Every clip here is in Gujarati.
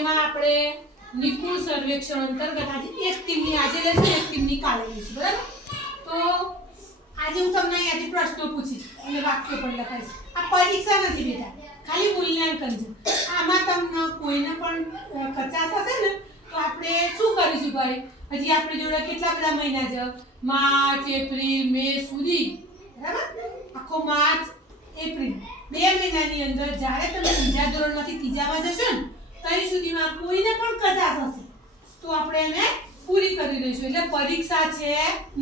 એમાં આપણે નિપુણ સર્વેક્ષણ અંતર્ગત આજે એક ટીમની આજે લેશું, એક ટીમની કાલે લેશું, બરાબર? તો આજે હું તમને અહીંયાથી પ્રશ્નો પૂછીશ અને વાક્યો પણ લખાઈશ. આ પરીક્ષા નથી બેટા, ખાલી મૂલ્યાંકન છે. આમાં તમને કોઈને પણ કચાશ હશે ને તો આપણે શું કરીશું ભાઈ? હજી આપણી જોડે કેટલા બધા મહિના છે? માર્ચ, એપ્રિલ, મે સુધી, બરાબર? આખો માર્ચ, એપ્રિલ 2 મહિનાની અંદર જ્યારે તમે ત્રીજા ધોરણમાંથી ત્રીજામાં જશો ને ત્યાં સુધીમાં કોઈને પણ કચાશ હશે તો આપણે એને પૂરી કરી દઈશું. એટલે પરીક્ષા છે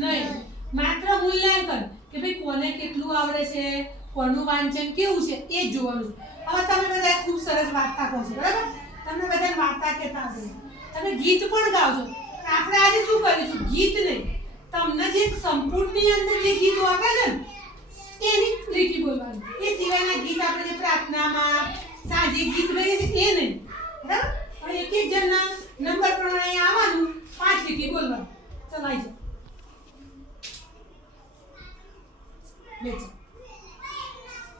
નહીં, માત્ર મૂલ્યાંકન કે ભાઈ કોને કેટલું આવડે છે, કોનું વાંચન કેવું છે એ જોવાનું છે. હવે તમે બધા ખૂબ સરસ વાર્તા કહો છો, બરાબર? તમને બધાને વાર્તા કહેતા આવડે, તમે ગીત પણ ગાઓ છો. આપણે આજે શું કરીશું? ગીત નહીં, તમને જે સંપૂર્ણની અંદર જે ગીતો આપે છે ને એની લીટી બોલવાની. એ સિવાયના ગીત આપણે જે પ્રાર્થનામાં સાંજે ગીત ગાઈએ છીએ એ નહીં, બરાબર? હવે એક એક જણના નંબર પ્રમાણે આવવાનું, 5 લીટી બોલવાનું. ચલાઈ જાઓ. બેસો.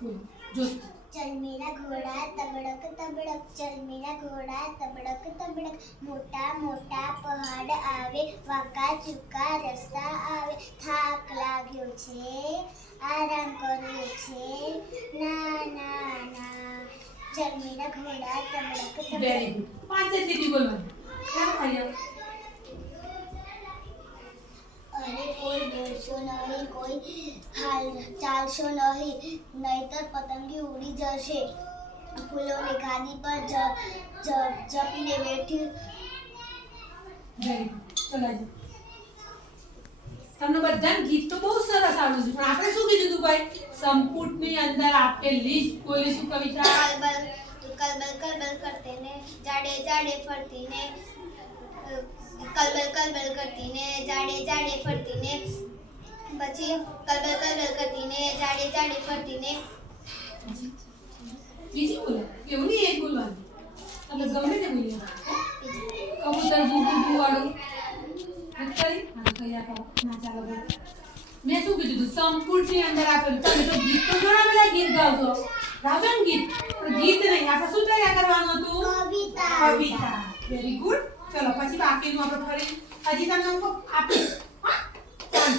બોલો. જોશ. चल मेरा घोड़ा तबड़क तबड़क, चल मेरा घोड़ा तबड़क तबड़क, मोटा मोटा पहाड़ आवे, वाका चूका रस्ता આવે, થાક લાગ્યો છે, આરામ કરવો છે, ના ના ના, ચલ મેરા ઘોડા તબડક તબડક. Very good. 5 જ લીટી બોલવાની. કેમ આયા? અરે કોઈ બોલશો નહીં, કોઈ હાલ ચાલશો નહીં, નહીતર પતંગી ઉડી જશે. ફૂલોની ગાદી પર જપીને બેઠી. Very good. ચલાઈ જાઓ. તમને બધાને ગીત તો બહુ સરસ આવડે છે, પણ આપણે શું કીધું હતું ભાઈ? સંપુટની અંદર આપણે લિસ્ટ બોલીશું કવિતા. કલબલ કરતે ને જાડે જાડે ફરતી ને, કલબલ કરતી ને જાડે જાડે ફરતી ને, પછી કલબલ કરતી ને જાડે જાડે ફરતી ને. બીજી બોલો. એવું નહીં, એક બોલવાનું. તમે ગમે તે બોલી. કબૂતર બુબુ વાળું કરી હા કયા કહો ના ચાલો ભાઈ. મેં શું કીધું હતું? સંપૂર્ણની અંદર આપેલું. તમે તો ગીત તો ઘણા બધા ગીત ગાવજો, ગાવજો ને ગીત, પણ ગીત નહીં. આપણે શું તૈયાર કરવાનું હતું? કવિતા. Very good. ચલો પછી બાકીનું આપણે ફરી હજી તમને હું આપીશ. હા ચાલો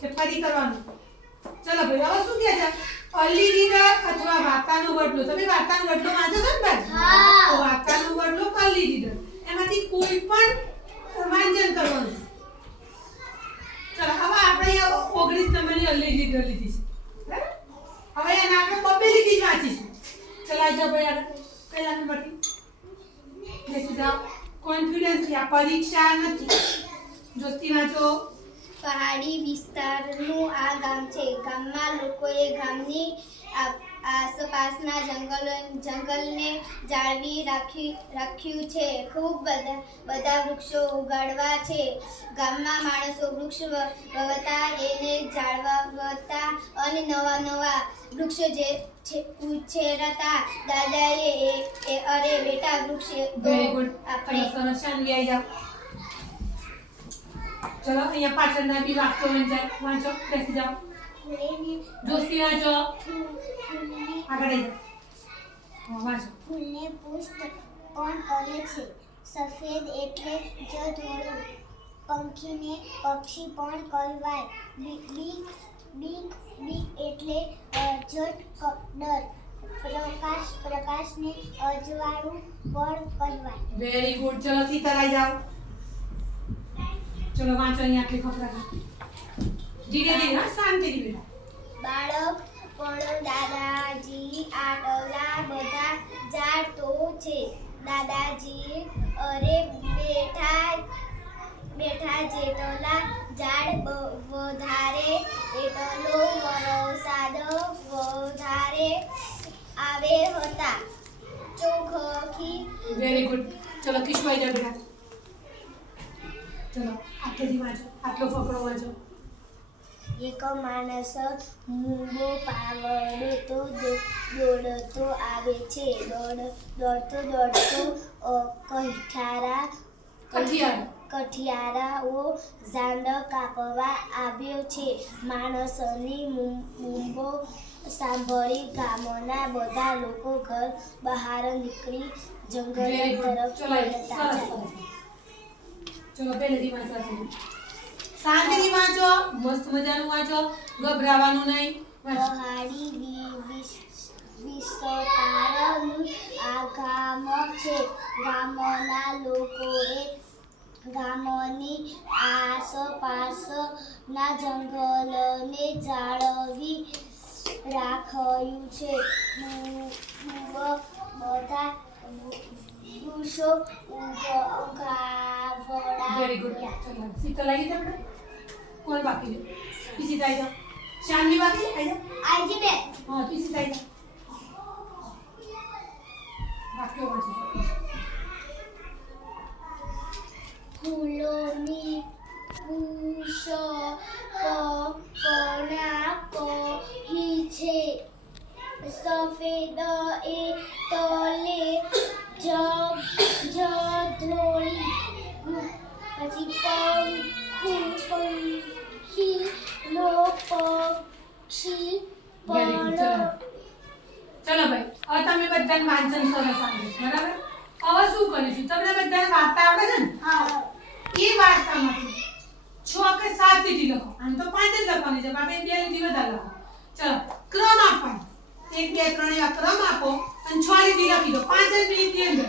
તે ફરી કરવાનું. ચલો ભાઈ હવે શું કહે છે? અલી રીડર અથવા વાર્તાનો વડલો. તમે વાર્તાનો વડલો વાંચો છો ને ભાઈ? હા. તો વાર્તાનો વડલો અલી રીડર, એમાંથી કોઈ પણ વાંચન કરવાનું. ચલો હવે આપણે 19 નંબરની અલી રીડર લીધી છે, બરાબર? હવે એને આપણે બબ્બે લીટી જ વાંચીશું. ચલાઈ જાઓ ભાઈ આગળ. પહેલા નંબરથી બેસી જાઓ. કોન્ફિડન્સ આ પરીક્ષા નથી. જોસ્તી વાંચો. પહાડી વિસ્તારનું આ ગામ છે. ગામમાં લોકોએ ગામની આસપાસના જંગલને જાળવી રાખ્યું છે. ખૂબ બધા વૃક્ષો ઉગાડવા છે. ગામમાં માણસો વૃક્ષ વાવતા, એને જાળવતા અને નવા વૃક્ષ જે ઉછેરતા. દાદાએ અરે બેટા વૃક્ષ વેરી ગુડ. આપણે સરસ શાંતિ આવી જાઓ. ચલો અહીંયા પાછળના બી વાક્યો વાંચો. બેસી જાઓ. જોસ્તી વાંચો. આગળ આવી જાઓ. વાંચો. ફૂલને પુષ્પ પણ કહે છે. સફેદ એટલે જધોળું. પંખી પણ કહેવાય. બીક એટલે જટ ડર. પ્રકાશને અજવાળું પણ કહેવાય. Very good. ચલો સીતા લઈ જાઓ. ચલો વાંચો. અહીંયા આટલી ખબર ધીરે ધીરે હા શાંતિથી બેઠા. બાળક પણ દાદાજી આટલા બધા ઝાડ તો છે. દાદાજી અરે બેઠા જેટલા ઝાડ વધારે એટલો વરસાદ વધારે આવે હતા. ચોખ્ખી. Very good. ચલો કિશવાઈ જાઓ બેટા. ચલો આટલેથી વાંચો. આટલો ફકરો વાંચો. એક માણસ મૂંગો પાવડતો દોડતો આવે છે. દોડતો કઠિયારાઓ ઝાડ કાપવા આવ્યો છે. માણસની બૂમો સાંભળી ગામના બધા લોકો ઘર બહાર નીકળી જંગલ Very good. તરફ ચલો વળતા સરસ જાય. સરસ ચલો પહેલેથી વાંચવા છે શાંતિથી વાંચો મસ્ત મજાનું વાંચો ગભરાવાનું નહીં વાંચો પહાડી વિસ્તારનું આ ગામ છે. ગામના લોકોએ ગામની આસપાસના જંગલને જાળવી રાખ્યું છે. બધા વૃક્ષો ઉગાવડા વેરી ગુડ ચલો શીતલ આવી તમને કોણ બાકી છે પીસી થઈ જાઓ શામની બાકી આવી જાઓ આજે બે હા પીસી થઈ જાઓ વાક્યો વાંચો ફૂલોની પુષ્પના કહી છે. સફેદ એ તલે ધોળી પછી પંખી નો પક્ષી વેરી ગુડ ચલો ભાઈ હવે તમે બધાને વાંચન સરસ આવડે છે, બરાબર હવે શું કરીશું તમને બધાને વાર્તા આવડે છે ને હા એ વાર્તામાંથી 6 કે 7 લીટી લખો આમ તો 5 જ લખવાની છે આપણે 2 લીટી વધારે લખો ચલો ક્રમ આપવાનો 1 2 3 એવા ક્રમ આપો અને 6 લીટી લખી દો 5 જ મિનિટની અંદર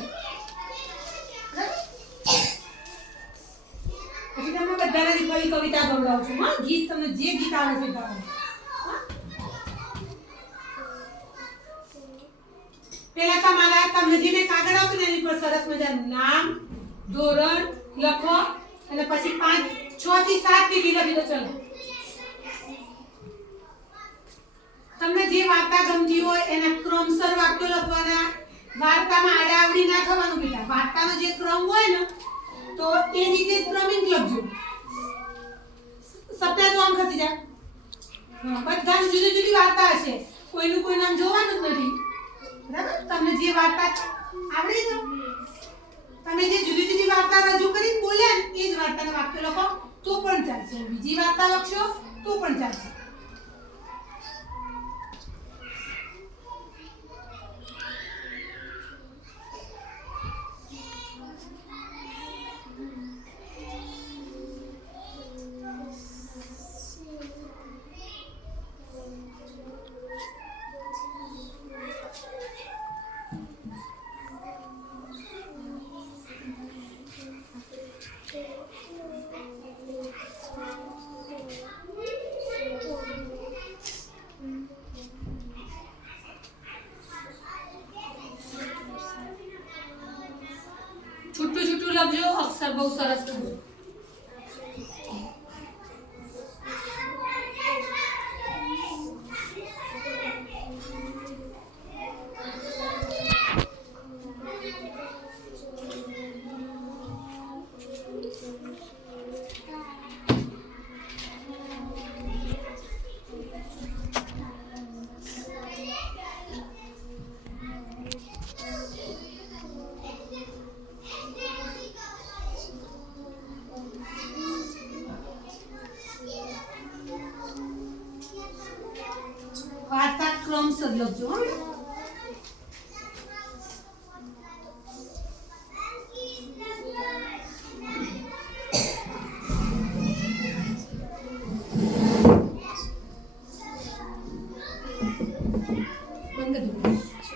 પછી તમે બધાને ફરી કવિતા ગવડાવું છું હા ગીત તમને જે ગીત આવે છે ગાઓ પેલા તમારા તમને જે મેં કાગળ આપ્યું ને એની પર સરસ મજાનું નામ ધોરણ લખો અને પછી 6 થી 7 લીટી લખી દો ચલો તમને જે વાર્તા ગમતી હોય એના ક્રમસર વાક્યો લખવાના વાર્તામાં આડાવડી ના થવાનું બેટા વાર્તાનો જે ક્રમ હોય ને તો એ રીતે ક્રમિક લખજો શબ્દનો આમ ખસી જા બધાની જુદી જુદી વાર્તા હશે કોઈનું કોઈ નામ જોવાનું જ નથી બરાબર તમને જે વાર્તા આવડે ને તમે જે જુદી જુદી વાર્તા રજૂ કરી બોલ્યા ને એ જ વાર્તાના વાક્ય લખો તો પણ ચાલશે બીજી વાર્તા લખશો તો પણ ચાલશે છૂટું છૂટું લખજો અક્ષર બહુ સરસ લખજો વાર્તા ક્રમસર લખજો હા